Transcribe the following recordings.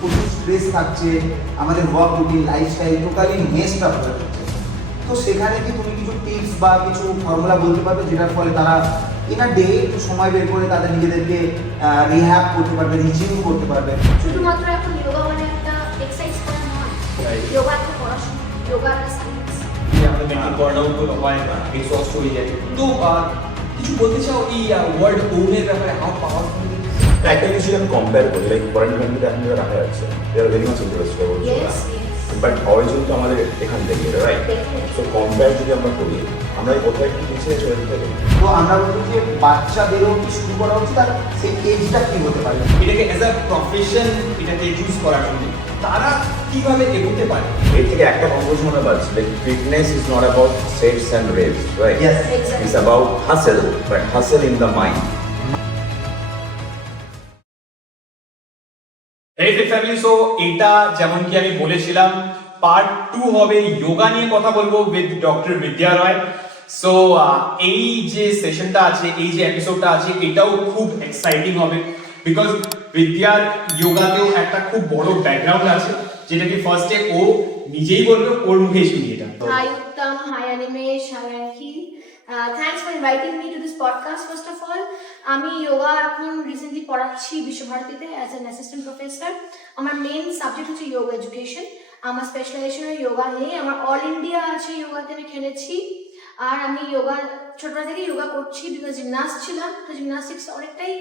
প্রচুর স্ট্রেস থাকছে, আমাদের work routine lifestyle totally messed up হয়ে যাচ্ছে। তো সেখানে কি তুমি কিছু টিপস বা কিছু ফর্মুলা বলতে পারবে যেটার ফলে তারা ইন আ ডে একটু সময় বের করে তাদের নিজেদেরকে রিহ্যাব করতে পারবে, রিজিউম করতে পারবে? শুধুমাত্র এখন যোগা মানে একটা এক্সারসাইজ করা নয়, যোগা একটা পড়াশোনা, যোগা একটা সায়েন্স। আমাদের মেন্টাল বার্নআউট গুলো হয়, এক্সস্ট হয়ে যায়। তো কিছু বলতে চাও এই ওয়ার্ড ওনের ব্যাপারে, হাউ পাওয়ারফুল? একটা কিছু আমি কম্পেয়ার করি, লাইক ফরেন কান্ট্রিতে এখন যারা রাখা যাচ্ছে they are very much interested but origin তো আমাদের এখান থেকে, রাইট? সো কম্পেয়ার যদি আমরা করি, আমরা কোথায় একটু পিছিয়ে চলে যেতে পারি। তো আমরা বলছি যে বাচ্চাদেরও কি শুরু করা উচিত, আর সেই এজটা কি হতে পারে? এটাকে অ্যাজ আ প্রফেশন এটাকে চুজ করার জন্য তারা কিভাবে এগোতে পারে? এর থেকে একটা কনক্লুশন আমরা পাচ্ছি, like fitness is not about sets and reps, right? Yes. It's about hassle, but hassle in the mind. এই ফ্যামিলি, সো এটা যেমন কি আমি বলেছিলাম পার্ট 2 হবে, যোগা নিয়ে কথা বলবো উইথ ডক্টর বিদ্যা রয়। সো এই যে সেশনটা আছে, এই যে এপিসোডটা আছে, এটাও খুব এক্সাইটিং হবে বিকজ বিদ্যার যোগাতেও একটা খুব বড় ব্যাকগ্রাউন্ড আছে, যেটা কি ফার্স্টে ও নিজেই বলবে, ওর মুখেই শুনি এটা। Hi Uttam, hi Animesh, hi Anki. Thanks for inviting me to this podcast first of all. আমি যোগা এখন রিসেন্টলি পড়াচ্ছি বিশ্বভারতীতে অ্যাজ অ্যান অ্যাসিস্ট্যান্ট প্রফেসর। আমার মেইন সাবজেক্ট হচ্ছে যোগা এডুকেশন। আমার স্পেশালাইজেশন যোগা নিয়ে, আমার অল ইন্ডিয়া আছে যোগাতে আমি খেলেছি। আর আমি যোগা ছোটবেলা থেকে যোগা করছি বিকজ জিমনাস্ট ছিলাম, তো জিমনাস্টিক্স অনেকটাই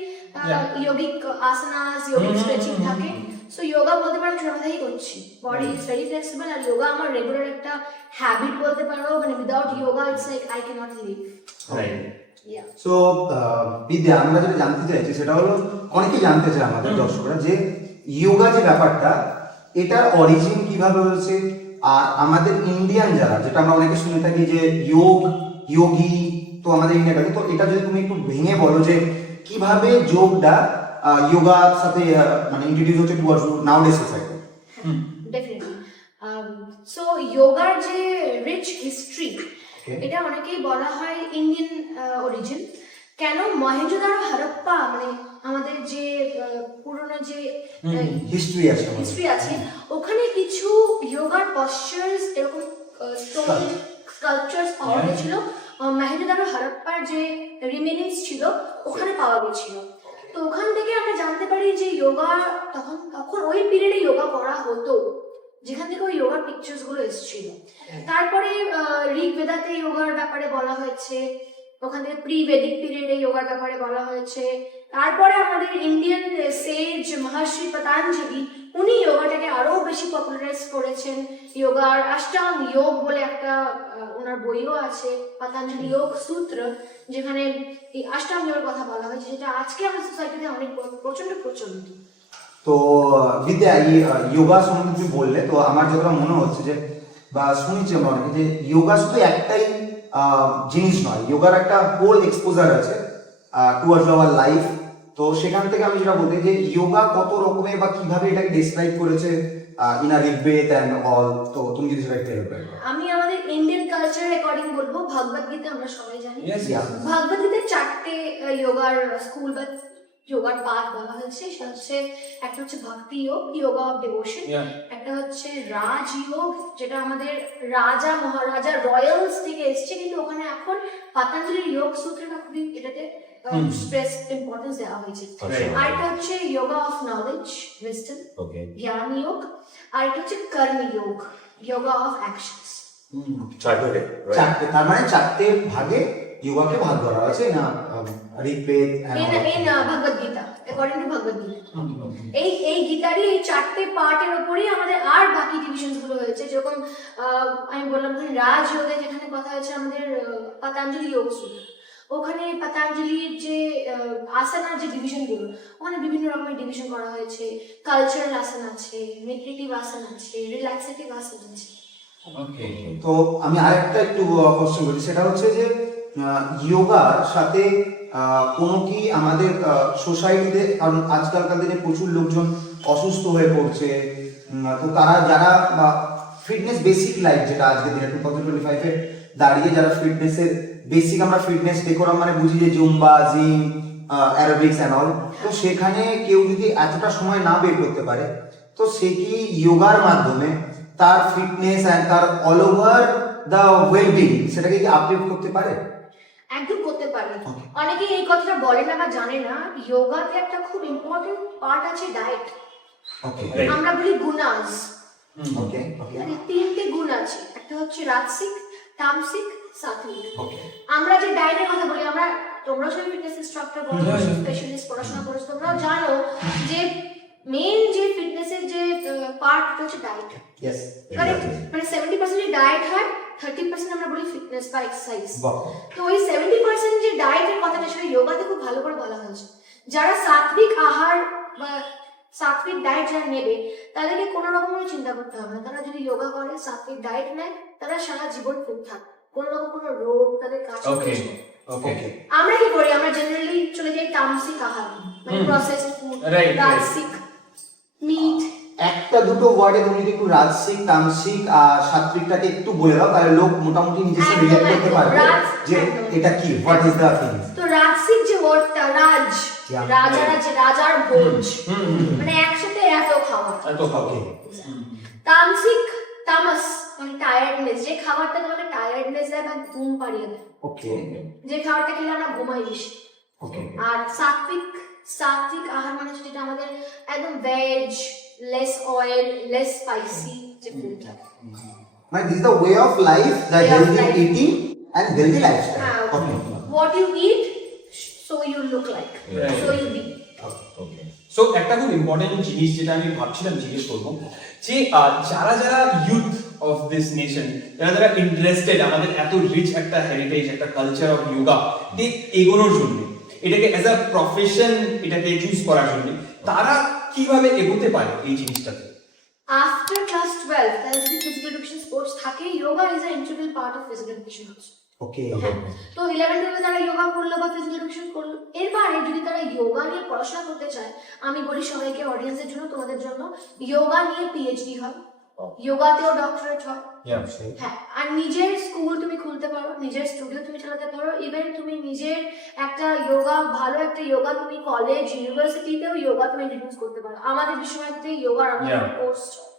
যোগিক আসানাস, যোগিক স্ট্রেচিং থাকে। সো যোগা বলতে পারো ছোটবেলা থেকেই করছি, বডি ইজ ভেরি ফ্লেক্সিবল। আর যোগা আমার রেগুলার একটা হ্যাবিট বলতে পারো, মানে without yoga it's like I can not live. So Vidya, আমরা যেটা জানতে চাইছি সেটা হলো, অনেকেই জানতে চায় আমাদের দর্শকরা যে যোগা যে ব্যাপারটা, এটার অরিজিন কিভাবে হয়েছে, আর আমাদের ইন্ডিয়ান যারা, যেটা আমরা অনেকে শুনে থাকি যে যোগী, তো আমাদের ইন্ডিয়াতে, তো এটা যদি তুমি একটু ভেঙে বলো যে কিভাবে যোগটা যোগার সাথে মানে ইন্ট্রোডিউস হচ্ছে টুয়ার্ডস নাউডেজ সোসাইটি। ডেফিনেটলি। সো যোগার যে রিচ হিস্ট্রি, এটা অনেকেই বলা হয় ইন্ডিয়ান অরিজিন। কেন? মহেঞ্জোদারো হারাপ্পা, মানে আমাদের যে পুরনো যে হিস্ট্রি আছে, ওখানে কিছু যোগার পশ্চার্স, এরকম স্টোন স্কাল্পচার্স পাওয়া গেছিল। মহেঞ্জোদারো হারাপ্পার যে রিমেনিংস ছিল ওখানে পাওয়া গেছিল। তো ওখান থেকে আমরা জানতে পারি যে যোগা তখন ওই পিরিয়ডে যোগা করা হতো, যেখান থেকে ওই যোগার পিকচার্স গুলো এসেছিল। তারপরে ঋগ্বেদাতে যোগার ব্যাপারে বলা হয়েছে, ওখান থেকে প্রি বেদিক পিরিয়ডে যোগার ব্যাপারে বলা হয়েছে। তারপরে আমাদের ইন্ডিয়ান সেজ মহর্ষি পতঞ্জলি, উনি যোগাটাকে আরো বেশি পপুলারাইজ করেছেন। যোগার অষ্টাং যোগ বলে একটা ওনার বইও আছে, পতঞ্জলি যোগ সূত্র, যেখানে এই অষ্টাং যোগের কথা বলা হয়েছে, যেটা আজকে আমাদের সোসাইটিতে অনেক প্রচন্ড প্রচলিত। তো বিদ্যা, এই যোগা সম্বন্ধে তুমি বললে, তো আমার যতটা মনে হচ্ছে যে, বা শুনেছি আমরা অনেকে, যে যোগা শুধু একটাই জিনিস নয়, যোগার একটা হোল এক্সপোজার আছে টুয়ার্ডস আওয়ার লাইফ। তো সেখান থেকে আমি যেটা বলতে, যে যোগা কত রকমের বা কিভাবে এটাকে ডেসক্রাইব করেছে in a Rigveda and all, তো তুমি যদি সেটা একটু হেল্প করো। আমি আমাদের ইন্ডিয়ান কালচার অ্যাকর্ডিং বলবো, ভগবদ গীতা আমরা সবাই জানি। ভগবদ গীতায় 4টে যোগার স্কুল বা যোগার পাঠ বলা হয়েছে। সেটা হচ্ছে, একটা হচ্ছে ভক্তি যোগ, যোগা অফ ডিভোশন। একটা হচ্ছে রাজ যোগ, যেটা আমাদের রাজা মহারাজা রয়্যালস থেকে এসছে, কিন্তু ওখানে এখন পতঞ্জলির যোগ সূত্রটা খুবই এটাতে স্ট্রেস ইম্পর্টেন্স দেওয়া হয়েছে। আর এটা হচ্ছে যোগা অফ নলেজ, উইজডম, জ্ঞান যোগ। আর এটা হচ্ছে কর্ম যোগ, যোগা অফ অ্যাকশনস। চারটে, তার মানে 4টে ভাগে যোগাকে ভাগ করা আছে না Rigveda in Bhagavad Gita, according to Bhagavad Gita. এই গীতারই এই 4টে পার্টের উপরেই আমাদের আর বাকি ডিভিশনস গুলো হয়েছে। যেরকম আমি বললাম রাজ যোগে যেখানে কথা হয়েছে আমাদের পতঞ্জলি যোগ সূত্র, ওখানে পতঞ্জলির যে আসানার যে ডিভিশন গুলো, ওখানে বিভিন্ন রকমের ডিভিশন করা হয়েছে। কালচারাল আসন আছে, মেডিটেটিভ আসন আছে, রিল্যাক্সেটিভ আসন আছে। তো আমি আরেকটা একটু কোশ্চেন করছি, সেটা হচ্ছে যে যোগার সাথে কোনো কি আমাদের সোসাইটিতে, কারণ আজকালকার দিনে প্রচুর লোকজন অসুস্থ হয়ে পড়ছে, তো তারা যারা ফিটনেস বেসিক লাইফ, যেটা আজকের দিনে 2025-এ দাঁড়িয়ে যারা ফিটনেসের বেসিক, আমরা ফিটনেস ডেকোরাম মানে বুঝি যে Zumba, gym, aerobics and all, তো সেখানে কেউ যদি এতটা সময় না বের করতে পারে, তো সে কি যোগার মাধ্যমে তার ফিটনেস অ্যান্ড তার অল ওভার দ্য ওয়েলবিং সেটাকে কি আপডেট করতে পারে? একদম করতে পারে। Okay. অনেকেই এই কথাটা বলে না বা জানে না, যোগাতে একটা খুব ইম্পর্টেন্ট পার্ট আছে ডায়েট। ওকে Right. আমরা বলি গুণাস, ওকে ওকে মানে তিনটে গুণ আছে, একটা হচ্ছে রাজসিক, তামসিক, সাত্বিক। ওকে আমরা যে ডায়েটের কথা বলি, আমরা তোমরা সবাই ফিটনেস ইনস্ট্রাক্টর বলো, স্পেশালিস্ট পড়াশোনা করেছো, তোমরাও জানো যে মেইন যে ফিটনেসের যে পার্ট হচ্ছে ডায়েট। Yes correct? মানে 70% ডায়েট হয়, 30% আমরা বলি ফিটনেস বা এক্সারসাইজ। বাহ তো ওই 70% যে ডায়েটের কথাটা সেটা যোগাতে খুব ভালো করে বলা হয়েছে। যারা সাত্বিক আহার বা সাত্বিক ডায়েট যারা নেবে তাদেরকে কোনো রকমের চিন্তা করতে হবে না। তারা যদি যোগা করে, সাত্বিক ডায়েট নেয়, তারা সারা জীবন ফিট থাকবে, কোনো রকম কোনো রোগ তাদের কাছে ওকে আসবে না। ওকে আমরা কি করি? আমরা জেনারেলি চলে যাই তামসিক আহার, মানে প্রসেসড ফুড, Right, right. রাজসিক মিট। একটা দুটো ওয়ার্ডে তুমি যদি একটু রাজসিক তামসিক আর সাত্বিকটাকে একটু বলে দাও তাহলে লোক মোটামুটি নিজেকে একদম, রিলেট করতে একদম। পারবে যে একদম। এটা কি, হোয়াট ইজ দ্য থিং। তো রাজসিক যে ওয়ার্ডটা, রাজ, Yeah. রাজারা যে রাজার ভোজ, মানে একসাথে এত খাওয়া। এত খাওয়া। তামসিক, তামাস মানে টায়ার্ডনেস, যে খাবারটা তোমাকে টায়ার্ডনেস দেয় বা ঘুম পাড়িয়ে দেয়, ওকে যে খাবারটা খেলে আমরা ঘুমাই বেশি। ওকে আর সাত্বিক, সাত্বিক আহার মানে হচ্ছে যেটা আমাদের একদম veg, less oil, less spicy যে ফুডটা। মানে this the way of life, the Way of healthy life. Eating and healthy lifestyle. হ্যাঁ, ওকে what you eat so you look like, Right. so you be. Okay so একটা খুব important জিনিস যেটা আমি ভাবছিলাম জিজ্ঞেস করবো, যে যারা যারা ইউথ অফ দিস নেশন, যারা যারা ইন্টারেস্টেড আমাদের এত রিচ একটা হেরিটেজ, একটা কালচার অফ যোগা এগোনোর জন্য, এটাকে অ্যাজ আ প্রফেশন এটাকে চুজ করার জন্য, তারা কিভাবে এগোতে পারে এই জিনিসটাতে? After class 12 তাহলে যদি physical education sports থাকে, yoga is an integral part of physical education also. ওকে তো 11-12 তারা যোগা করলো বা ফিজিক্যাল এডুকেশন করলো, এরপরে যদি তারা যোগা নিয়ে পড়াশোনা করতে চায়, আমি বলি সবাইকে, অডিয়েন্সের জন্য, তোমাদের জন্য, যোগা নিয়ে পিএইচডি হয়, যোগাতেও ডক্টরেট হয়। হ্যাঁ, আর নিজের স্কুল তুমি খুলতে পারো, নিজের স্টুডিও তুমি চালাতে পারো, ইভেন তুমি নিজের একটা যোগা, ভালো একটা যোগা তুমি কলেজ, ইউনিভার্সিটিতেও যোগা তুমি ইন্ট্রোডিউস করতে পারো। আমাদের বিশ্বভারতীতে যোগার আমাদের কোর্স চলে,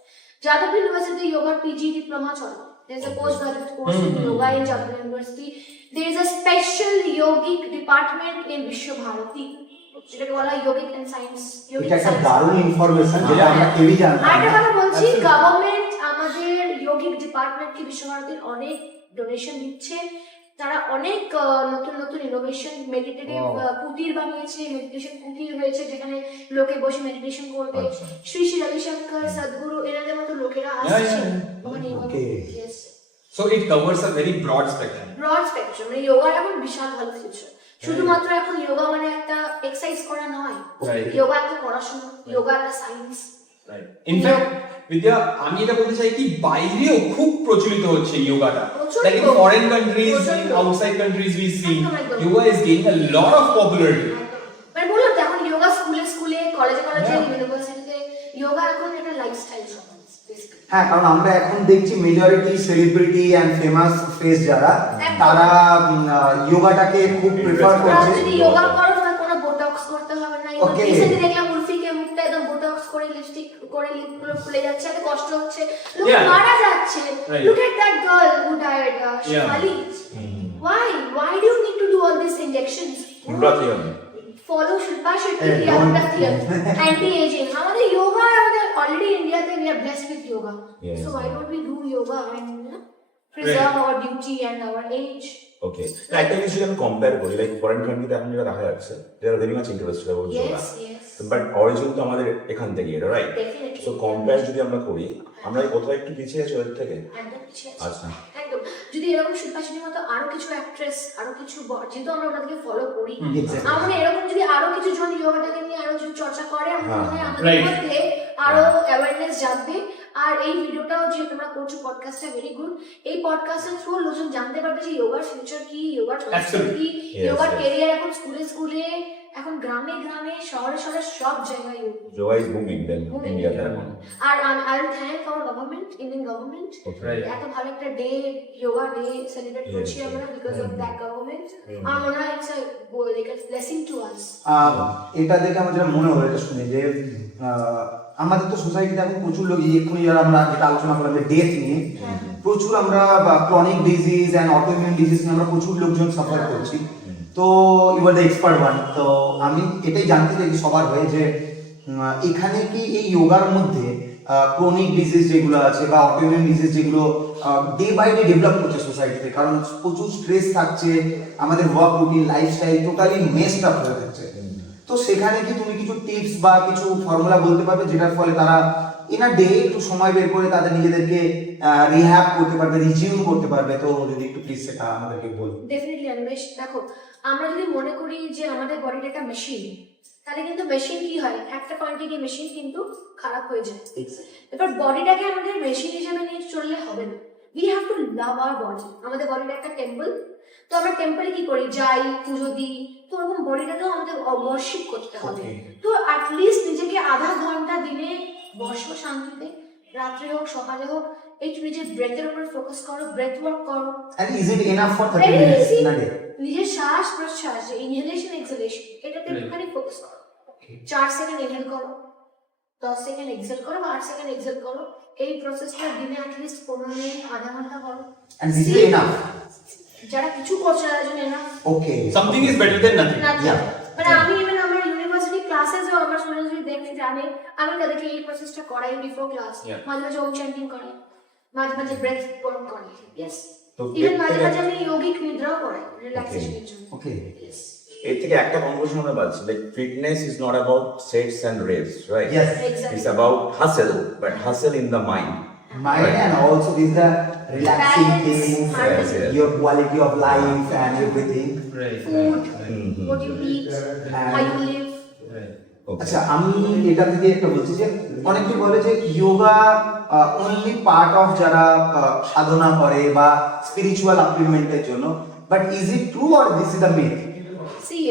যাদবপুর ইউনিভার্সিটি যোগার পিজি ডিপ্লোমা চলে। There is a postgraduate course in yoga in Jaipur University. There is a special yogic department in Vishwabharati, যেটাকে বলা হয় yogic and science. এটা একটা দারুণ ইনফরমেশন যেটা আমরা কেউই জানতাম আর একটা না। কথা বলছি, গভর্নমেন্ট আমাদের yogic ডিপার্টমেন্টকে বিশ্বভারতীর অনেক ডোনেশন দিচ্ছে। তারা অনেক নতুন নতুন ইনোভেশন, মেডিটেটিভ কুটির বানিয়েছে, মেডিটেশন কুটির হয়েছে যেখানে লোকে বসে মেডিটেশন করবে। শ্রী শ্রী রবিশঙ্কর, সদ্গুরু, এনাদের মতো লোকেরা আসছে ওখানে yoga Okay. করতে। Yes. So it covers a very broad spectrum. Broad spectrum, মানে যোগার এখন বিশাল ভালো ফিউচার। শুধুমাত্র এখন যোগা মানে একটা এক্সারসাইজ করা নয়, Right. যোগা একটা পড়াশোনা, যোগা একটা সায়েন্স। ইনফ্যাক্ট বিদ্যা, আমি এটা বলতে চাই কি বাইরেও খুব প্রচলিত হচ্ছে যোগাটা, প্রচলিত। Like in foreign countries, in প্রচলিত। আউটসাইড কান্ট্রিজ উই সি একদম, একদম। Yoga is gaining a lot of popularity. মানে বললাম তো, এখন যোগা স্কুলে স্কুলে, কলেজে কলেজে, Yeah. ইউনিভার্সিটিতে যোগা এখন একটা লাইফস্টাইল সমাজ বেসিক্যালি। হ্যাঁ, কারণ আমরা এখন দেখছি majority celebrity and famous face যারা, একদম। তারা যোগাটাকে খুব প্রেফার আর করছে। যদি যোগা করো তোমার কোনো বোটক্স করতে হবে না। Okay. রিসেন্টলি দেখলাম উর্ফিকে মুখটা একদম বোটক্স করে, লিপস্টিক করে, লিপগুলো ফুলে যাচ্ছে, এত কষ্ট হচ্ছে, লোক Yeah. মারা যাচ্ছে। Right. Look at that girl who died, Yeah. Shefali. Why do you need to do all these injections? Follow Shilpa Shetty, Hey, yeah, don't- Prathyam, anti-aging. আমাদের yoga, আমাদের already Indiaতে we are blessed with yoga. Yes. So why don't we do yoga and preserve our beauty and our age? ওকে, একটা জিনিস যদি আমি compare করি, like foreign কান্ট্রিতে এখন যেটা দেখা যাচ্ছে, they are very much interested about yoga, Yes, yes. But origin তো আমাদের এখান থেকে, রাইট? Definitely. সো কম্পেয়ার যদি আমরা করি, আমরা কোথাও একটু পিছিয়ে আছি ওদের থেকে। একদম পিছিয়ে আছি। আচ্ছা, একদম। যদি এরকম শিল্পা শেট্টির মতো আরো কিছু অ্যাক্ট্রেস, আরো কিছু যেহেতু আমরা ওনাদেরকে ফলো করি, Exactly. আমরা এরকম যদি আরো কিছু জন যোগাটাকে নিয়ে আরো কিছু চর্চা করে, আমার মনে হয় আমাদের Right. মধ্যে আরো অ্যাওয়ারনেস জাগবে। আর এই ভিডিওটাও যে তোমরা করছো, পডকাস্টটা ভেরি গুড। এই পডকাস্টের থ্রু লোকজন জানতে পারবে যে যোগার ফিউচার কি, যোগার কনসেপ্ট কি, Yes, যোগার yes. কেরিয়ার এখন স্কুলে স্কুলে, এখন গ্রামে গ্রামে, শহরে শহরে, সব জায়গায় যোগা ইজ বুমিং দেন ইন্ডিয়াতে এখন। আর I will thank our government, Indian government, Right. এত ভালো একটা ডে, যোগা ডে সেলিব্রেট করছি Yes, আমরা বিকজ অফ দ্যাট গভর্নমেন্ট। আমার মনে হয় it's like a blessing to us. এটা দেখে আমার যেটা মনে হলো, এটা শুনে যে আমাদের তো সোসাইটিতে এখন প্রচুর লোক এক্ষুনি যারা আমরা যেটা আলোচনা করলাম যে ডেথ নিয়ে প্রচুর আমরা chronic disease and autoimmune disease নিয়ে আমরা প্রচুর লোকজন সাফার করছি। তো you are the expert one, তো আমি এটাই জানতে চাই সবার হয়ে যে এখানে কি এই যোগার মধ্যে ক্রনিক ডিজিজ যেগুলো আছে বা অটোইমিউন ডিজিজ যেগুলো ডে বাই ডে ডেভেলপ করছে সোসাইটিতে, কারণ প্রচুর স্ট্রেস থাকছে, আমাদের work routine lifestyle totally messed up হয়ে যাচ্ছে, তো সেখানে কি তুমি কিছু টিপস বা কিছু ফর্মুলা বলতে পারবে যেটার ফলে তারা ইন আ ডে একটু সময় বের করে তাদের নিজেদেরকে রিহ্যাব করতে পারবে, রিজিউম করতে পারবে? তো যদি একটু প্লিজ সেটা আমাদেরকে বলুন। ডেফিনেটলি অন্বেষ, দেখো আমরা যদি মনে করি যে আমাদের বডিটা একটা মেশিন, তাহলে কিন্তু মেশিন কি হয়, একটা পয়েন্টে গিয়ে মেশিন কিন্তু খারাপ হয়ে যায়। এবার বডিটাকে আমাদের মেশিন হিসেবে নিয়ে চললে হবে না, we have to love our body. আমাদের বডিটা একটা টেম্পল, তো আমরা টেম্পলে কি করি, যাই, পুজো দিই, তো ওরকম বডিটাকেও আমাদের ওয়ার্শিপ করতে হবে। তো অ্যাটলিস্ট নিজেকে আধা ঘন্টা দিনে বসো শান্তিতে, রাত্রে হোক সকালে হোক, একটু নিজের ব্রেথের উপর ফোকাস করো, ব্রেথ ওয়ার্ক করো। And is it enough for 30 minutes in a day? নিজের শ্বাস প্রশ্বাস, ইনহেলেশন এক্সহেলেশন, এটাতে একটুখানি ফোকাস করো। 4 সেকেন্ড ইনহেল করো, 10 সেকেন্ড এক্সহেল করো, 8 সেকেন্ড এক্সহেল করো। এই প্রসেসটা দিনে অ্যাটলিস্ট 15 মিনিট আধা ঘন্টা করো। And this is enough? যারা কিছু করছে তাদের জন্য enough। Okay. Something is better than nothing. Yeah. মানে আমি ইভেন আমার ইউনিভার্সিটি ক্লাসেসও আমার স্টুডেন্টস যদি দেখে জানে, আমি তাদেরকে এই প্রসেসটা করাই বিফোর ক্লাস। Yeah. মাঝে মাঝে ওম চ্যান্টিং করাই, মাঝে মাঝে ব্রেথ ওয়ার্ক করাই। ইয়েস, তো ইভেন মাঝে মাঝে আমি যোগিক নিদ্রাও করাই রিল্যাক্সেশনের জন্য। Okay. Yes. এর থেকে একটা কনক্লুশন আমরা পাচ্ছি, like fitness is not about sets and rest, right? Yes. Exactly. It's about hassle, but hassle in the mind. Mind and also this the relaxing Balance, things, harmony. Yes. your quality of life and everything. Food, what you eat, how you live. আচ্ছা, আমি এটা থেকে একটা বলছি যে অনেকে বলে যে যোগা অনলি পার্ট অফ যারা সাধনা করে বা স্পিরিচুয়াল আপলিমেন্টের জন্য, but is it true or this is the myth? See,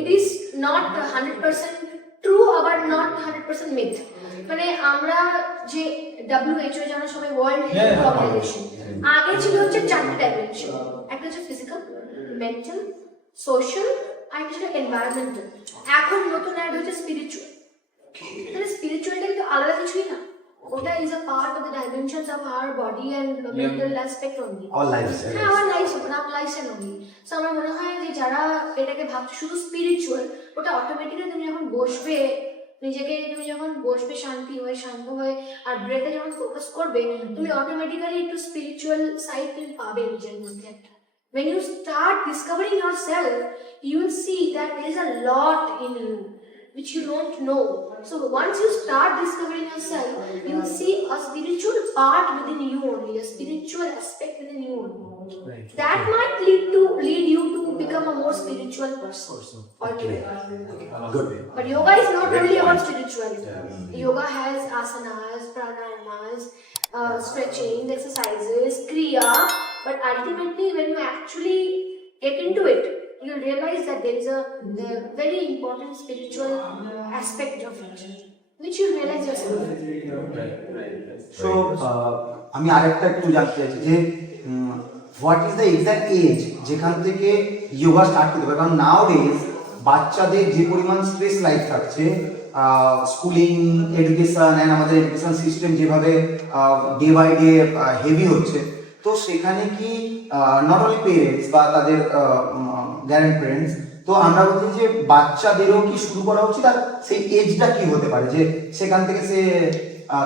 it is not 100% true, আবার not 100% myth. মানে আমরা যে WHO জানো সবাই, ওয়ার্ল্ড হেলথ অর্গানাইজেশন, আগে ছিল হচ্ছে 4টি ডাইমেনশন। একটা হচ্ছে ফিজিক্যাল, মেন্টাল, সোশ্যাল, আর একটা ছিল এনভায়রনমেন্টাল। এখন নতুন অ্যাড হচ্ছে স্পিরিচুয়াল। তাহলে স্পিরিচুয়ালটা কিন্তু আলাদা কিছুই না, ওটা is a part of the dimensions of our body and mental aspect only. All lives. হ্যাঁ, আমার লাইফস্টাইল অনলি। সো আমার মনে হয় যে যারা এটাকে ভাবছে শুধু স্পিরিচুয়াল, ওটা অটোমেটিক্যালি তুমি যখন বসবে, নিজেকে তুমি যখন বসবে শান্তি হয়ে, শান্ত হয়ে, আর ব্রেথে যখন ফোকাস করবে, তুমি অটোমেটিক্যালি একটু স্পিরিচুয়াল সাইড তুমি পাবে নিজের মধ্যে একটা। When you start discovering yourself, you will see that there is a lot in you which you don't know. So once you start discovering yourself, you will see a spiritual part within you only, a spiritual aspect within you only. That might lead you to become a more spiritual person altogether. Good. But yoga is not only about spirituality. Yoga has asanas, pranayamas, stretching, exercises, kriya. But ultimately, when you actually get into it, you'll realize that there is a very important spiritual aspect of it, which you realize yourself. So আমি আরেকটা একটু জানতে চাইছি যে what is the exact age যেখান থেকে yoga start করতে হবে? কারণ নাও ডেজ বাচ্চাদের যে পরিমাণ স্ট্রেস লাইফ থাকছে, স্কুলিং, এডুকেশন অ্যান্ড আমাদের এডুকেশন সিস্টেম যেভাবে ডে বাই ডে হেভি হচ্ছে, তো সেখানে কি নট অনলি পেরেন্টস বা তাদের গ্র্যান্ড প্যারেন্টস, তো আমরা বলছি যে বাচ্চাদেরও কি শুরু করা উচিত? আর সেই এজটা কি হতে পারে যে সেখান থেকে সে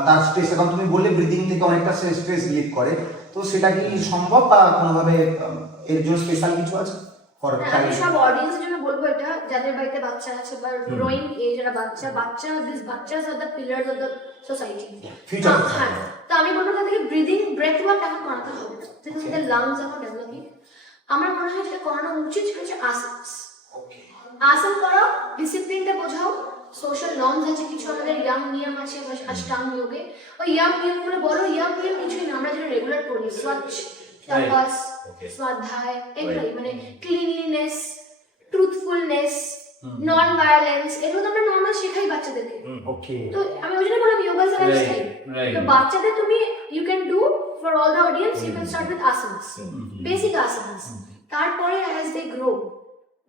তার স্ট্রেস, এখন তুমি বললে ব্রিদিং থেকে অনেকটা সে স্ট্রেস রিলিভ করে, তো সেটা কি সম্ভব বা কোনোভাবে এর জন্য স্পেশাল কিছু আছে? আমি সব অডিয়েন্সের জন্য বলবো এটা, যাদের বাড়িতে বাচ্চা আছে বা গ্রোয়িং এজ, যারা দিস বাচ্চাস are the pillars of the society. হ্যাঁ, তো আমি বলবো তাদেরকে ব্রেথ ওয়ার্ক এখন করাতে হবে, তাদের লাংস এখন ডেভেলপিং। আমার মনে হয় যেটা করানো উচিত সেটা হচ্ছে আসানস। আসন করাও, ডিসিপ্লিনটা বোঝাও, সোশ্যাল নর্মস আছে কিছু, আমাদের ইয়াং নিয়ম আছে অষ্টাঙ্গ যোগে। ওই ইয়াং নিয়মগুলো বলো, ইয়াং নিয়ম কিছুই না, আমরা যেটা রেগুলার করি, স্বচ্ছ, তাপাস, স্বাধ্যায়, এগুলোই মানে ক্লিনলিনেস, ট্রুথফুলনেস, নন ভায়োলেন্স, এগুলো তো আমরা নর্মাল শেখাই বাচ্চাদেরকে। তো আমি ওই জন্য বললাম যোগা ইজ আ লাইফস্টাইল। তো বাচ্চাদের তুমি you can do for all the audience, you can start with asanas, basic asanas. তারপরে as they grow,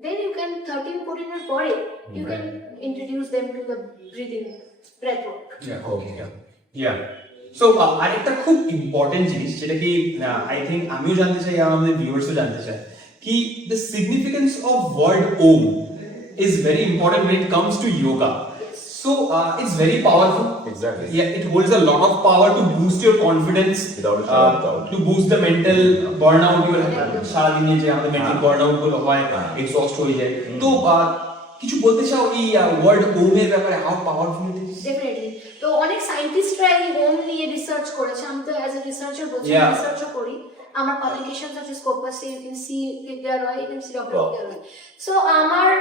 then you can 13-14 এর পরে you can introduce them to the breathing breath work. Yeah. So আরেকটা খুব important জিনিস যেটা কি আই থিঙ্ক আমিও জানতে চাই আর আমাদের ভিউয়ার্সও জানতে চায় কি the significance of word Om is very important when it comes to yoga. So it's very powerful. Exactly. Yeah, it holds a lot of power to boost your confidence, Without a shadow of doubt. to boost the mental burnout you have. সারাদিনে যে আমাদের mental burnout গুলো হয়, exhaust হয়ে যায়। তো কিছু বলতে চাও এই ওয়ার্ড ওম এর ব্যাপারে, how powerful it is? Definitely. তো অনেক সায়েন্টিস্টরা এই ওম নিয়ে রিসার্চ করেছে। আমি তো অ্যাজ এ রিসার্চার বলছি, Yeah. রিসার্চও করি। আমার পাবলিকেশনস আছে স্কোপাসে, ইউ ক্যান সি বিদ্যা রয়, ইউ ক্যান সি ডক্টর বিদ্যা রয়। সো আমার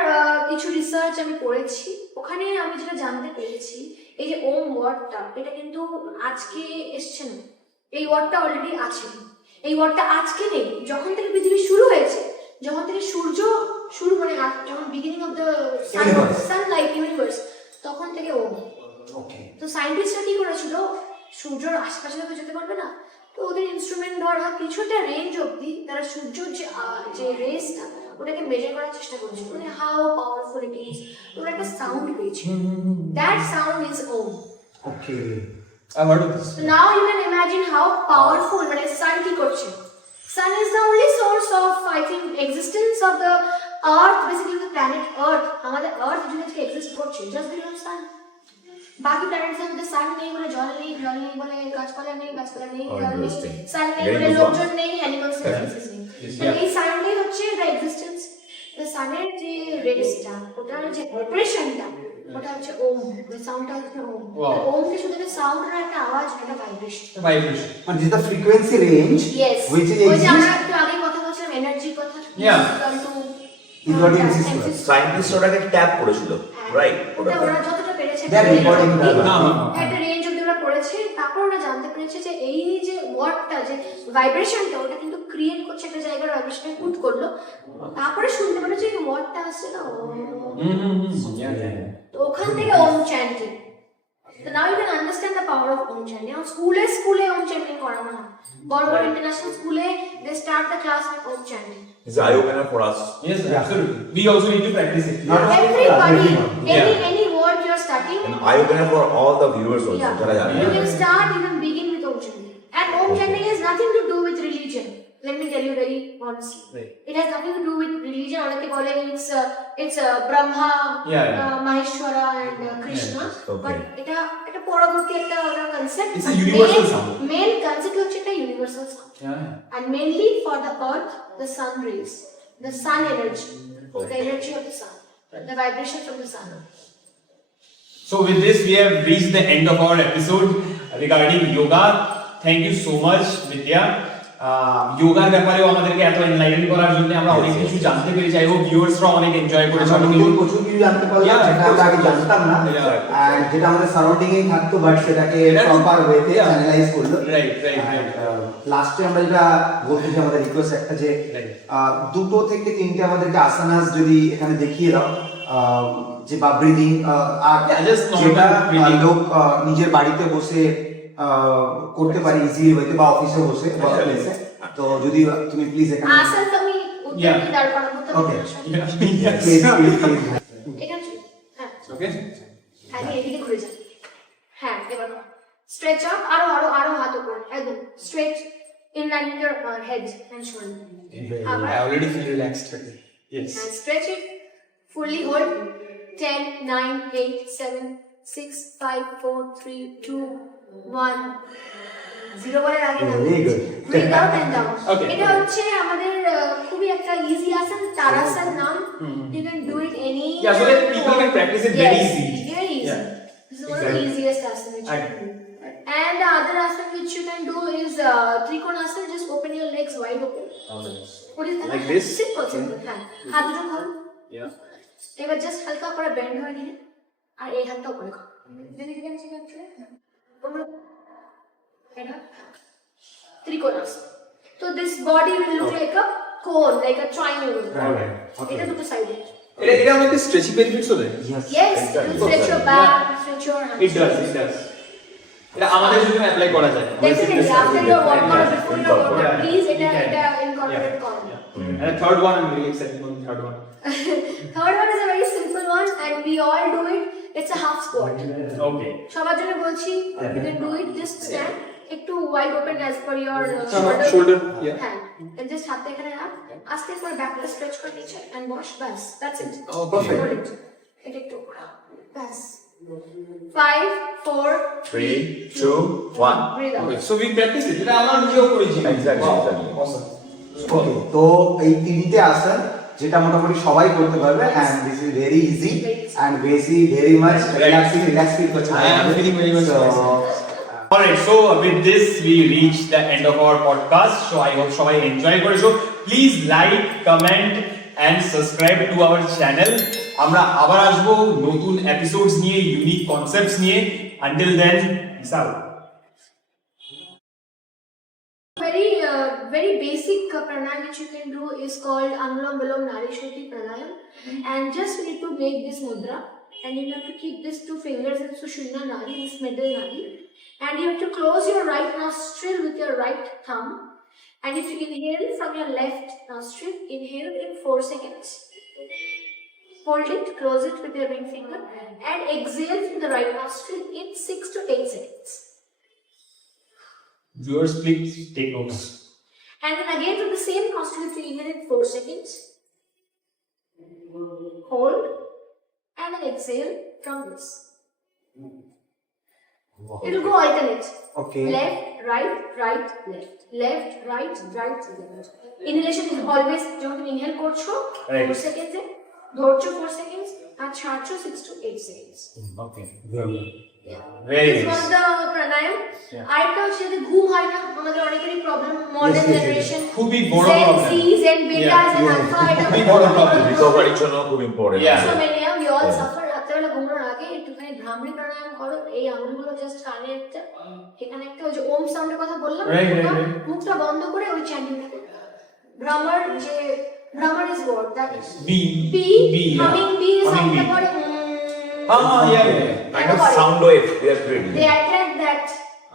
কিছু রিসার্চ আমি করেছি, ওখানে আমি যেটা জানতে পেরেছি এই যে ওম ওয়ার্ডটা, এটা কিন্তু আজকে এসছে না, এই ওয়ার্ডটা অলরেডি আছে। এই ওয়ার্ডটা আজকে নেই, যখন থেকে পৃথিবী শুরু হয়েছে, যখন থেকে সূর্য শুরু মানে যখন beginning of the Sunlight universe, তখন থেকে ওম। ওকে, তো সায়েন্টিস্টরা কি করেছিল, সূর্যের আশপাশে তো যেতে পারবে না, তো ওদের ইনস্ট্রুমেন্ট দ্বারা কিছুটা রেঞ্জ অবধি তারা সূর্যের যে রেসটা ওটাকে মেজার করার চেষ্টা করেছিল, মানে হাউ পাওয়ারফুল ইট ইজ। ওরা একটা সাউন্ড পেয়েছিল, that sound is Om. Okay, I've heard of this. So now you can imagine how powerful, মানে sun কি করছে? Sun is the only source of, I think, existence of the earth, basically the planet earth. আমাদের earth যদি আজকে exist করছে just because of sun. বাকি planets এর মধ্যে সান নেই বলে জল নেই, জল নেই বলে গাছপালা নেই, গাছপালা নেই Oh, জল নেই, interesting. সান নেই Very বলে good লোকজন one. নেই, অ্যানিমালস স্পিসিস নেই। তো এই সানটাই হচ্ছে দ্য এক্সিস্টেন্স। দ্য সানের যে রেসটা, ওটার যে অপারেশনটা, ওটা হচ্ছে ওম। ওই সাউন্ডটা হচ্ছে ওম। Wow. ওমকে শুধু একটা সাউন্ড না, একটা আওয়াজ, একটা ভাইব্রেশন। Vibration. মানে যেটা frequency range Yes. which is ওই যে আমরা exist একটু আগে কথা বলছিলাম এনার্জির কথা। Yeah. Is what exists for us. Scientist ওটাকে ট্যাপ করেছিল, রাইট? ওটা ওরা যতটা পেরেছে They are recording that. একটা রেঞ্জ অব্দি ওরা করেছে। তারপর ওরা জানতে পেরেছে যে এই যে ওয়ার্ডটা, যে ভাইব্রেশনটা, ওটা কিন্তু ক্রিয়েট করছে একটা জায়গার ভাইব্রেশনে পুট করলো। তারপরে শুনতে পেরেছে যে ওয়ার্ডটা আসছে না, তো ওখান থেকে ওম chanting. So now you can understand the power of Om chanting. Now স্কুলে Om chanting করানো হয়। বড় বড় ইন্টারন্যাশনাল স্কুলে they start the class with Om chanting. It's an eye opener for us. Yes, absolutely. We also need to practice it. Not only for us, Everybody, everyone. any word you are studying, An eye opener for all the viewers also. yeah, যারা জানে you না। can start, you can begin with Om chanting. And Om chanting has nothing to do with religion. Let me tell you very honestly. Right. It has nothing to do with religion. অনেকে বলে it's Brahma, Yeah, yeah. Maheshwara and Krishna. okay. But এটা পরবর্তী একটা concept. It's a universal sound. Main concept হচ্ছে একটা universal sound. Yeah. And mainly for the earth, the sun rays, the sun energy, the energy of the sun, the vibration from the sun. So with this, we have reached the end of our episode regarding yoga. Thank you so much, Vidya. যোগার ব্যাপারেও আমাদেরকে এত enlighten করার জন্য আমরা অনেক কিছু জানতে পেরেছি। আই হোপ ভিউয়ার্সরা অনেক এনজয় করেছে। আমরা নতুন প্রচুর কিছু জানতে পারলাম Yeah, যেটা আমরা আগে জানতাম না, Yeah. আর যেটা আমাদের সারাউন্ডিং এ থাকতো বাট সেটাকে Yeah. প্রপার ওয়েতে Yeah. চ্যানেলাইজ করলো। রাইট রাইট লাস্টে আমরা যেটা বলতে চাই, আমাদের রিকোয়েস্ট একটা যে Right. 2 থেকে 3টে আমাদেরকে আসানাস যদি এখানে দেখিয়ে দাও, যে বা ব্রিদিং, আর Yeah, just normal যেটা breathing. লোক নিজের বাড়িতে বসে করতে পারে ইজিলি হইতে, বা অফিসে বসে বা প্লেসে। তো যদি তুমি প্লিজ এখানে আসল তুমি Yeah. উত্তর দাঁড় করাবো তো Okay. Yes. এখানে হ্যাঁ Okay. আগে এদিকে ঘুরে যান। হ্যাঁ, এবার স্ট্রেচ আপ, আরো আরো আরো হাত উপরে, একদম stretch in line with your head and shoulder. I already feel relaxed. Yes. And stretch it. Fully hold. 10, 9, 8, 7, 6, 5, 4, 3, 2, 1. 0 বলে আগে না। Very good. Breathe out and down. Okay. এটা হচ্ছে আমাদের খুবই একটা ইজি আসন, তারাসন নাম। You can do it any. Yeah, so that people can practice it very Yes, easy. very easy. Yeah. This is one of the easiest asana which you can do. And the other asana which you can do is Trikonasana. Just open your legs wide open. What is that? Like this? Simple, simple. হ্যাঁ, হাত দুটো ধরো। Yeah. এবার just হালকা করে band হয়ে নিয়ে আর এই হাতটা উপরে করো। এটা ত্রিকোণাসন। তো this body will look like আ কোন, লাইক আ ট্রায়াঙ্গল। এটা দুটো সাইডে। এটা আমাদের স্ট্রেচিং বেনিফিটস হবে। Yes, it will stretch your back, stretch your It does. এটা আমাদের জন্য অ্যাপ্লাই করা যায়। Definitely, after your workout, before your Yeah. workout, please এটা Yeah. incorporate করো। And the third one I'm really excited on third one? Third one is a very simple one and we all do it. It's a half squat. Okay. সবার জন্য বলছি, you can do it, just stand একটু wide open as per your shoulder, yeah. hand. And just হাতটা এখানে রাখ, আস্তে করে ব্যাকটা stretch করে নিচে and wash, bus, that's it. Oh, perfect. Hold it. এটা একটু বাস। 5, 4, 3, 2, 1. breathe out. Okay, so we practice it. এটা আমরা নিজেও করেছি। Exactly, Wow, exactly. awesome. ওকে, তো এই তিনটে আসন যেটা মোটামুটি সবাই করতে পারবে and this is very easy and very much relax feel করছে। I am feeling very much So, Alright, so with this we reach the end of our podcast. So I hope সবাই enjoy করেছো. Please like, comment and subscribe to our channel. আমরা আবার আসবো নতুন episodes নিয়ে, unique concepts নিয়ে. Until then, peace out. Very basic pranayam which you can do is called Anulam Vilom Narishwati Pranayam, and just you need to make this mudra, and you have to keep these two fingers in Sushumna Nadi, this middle Nadi, and you have to close your right nostril with your right thumb, and if you inhale from your left nostril, inhale in 4 seconds. Hold it, close it with your ring finger, and exhale from the right nostril in 6 to 8 seconds. Viewers, please take notes. And then again from the same nostril, if you inhale in 4 seconds, hold, and then exhale from this. It will go alternate. Okay. Left, right, right, left. Left, right, right, left. Inhalation is always, যখন তুমি inhale করছো, Right. 4 seconds এ, ধরছো 4 seconds, R ছাড়ছো 6 to 8 seconds. Okay. Yeah. Very This nice. was the pranayam. Yeah. আরেকটা হচ্ছে যে ঘুম হয় না, আমাদের অনেকেরই problem, modern yes, yes. Generation, খুবই বড় Gen problem. Z, Gen Beta, Yeah. Gen Alpha, এটা খুবই বড় problem. রিকভারির জন্য খুব important Yeah. So many of we all Yeah. suffer. রাত্রেবেলা ঘুমানোর আগে একটুখানি ভ্রামরি প্রাণায়াম করো, এই আঙুলগুলো জাস্ট কানে একটা, এখানে একটা, ওই যে ওম সাউন্ডের কথা বললাম, Right, right, ওটা right. মুখটা বন্ধ করে ওই চ্যান্টিংটা করতে হবে। ভ্রমর যে ভ্রমর is what that B. P, B, yeah. humming B Humming সাউন্ডটা bee. করে Yeah. Kind of sound wave they are creating they attract that,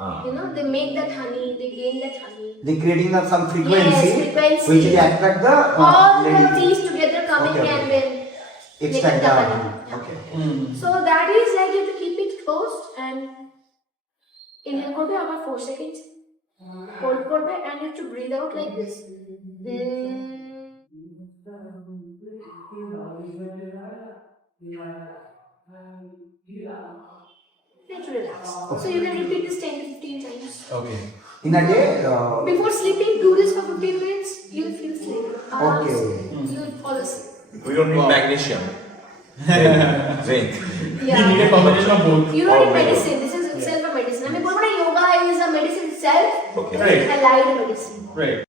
Ah. you know, they make that honey, they gain that honey. they creating some frequency, Yes, frequency. which will attract the All the lady. teas together coming Okay, okay. and then Extract making the the honey. honey. Okay. So that is like you have to keep it closed and inhale করবে আবার 4 seconds, hold করবে and you have to breathe out like this. Need to relax. So you can repeat this 10 to 15 times. Okay. In a day, Before sleeping, do this for 15 minutes. You will feel sleep. Okay. You will fall asleep. We don't need magnesium zinc We need a combination of both. You don't need Oh, medicine. This is itself a medicine. I mean, yoga is a medicine itself. Okay. Right. Allied medicine. Right.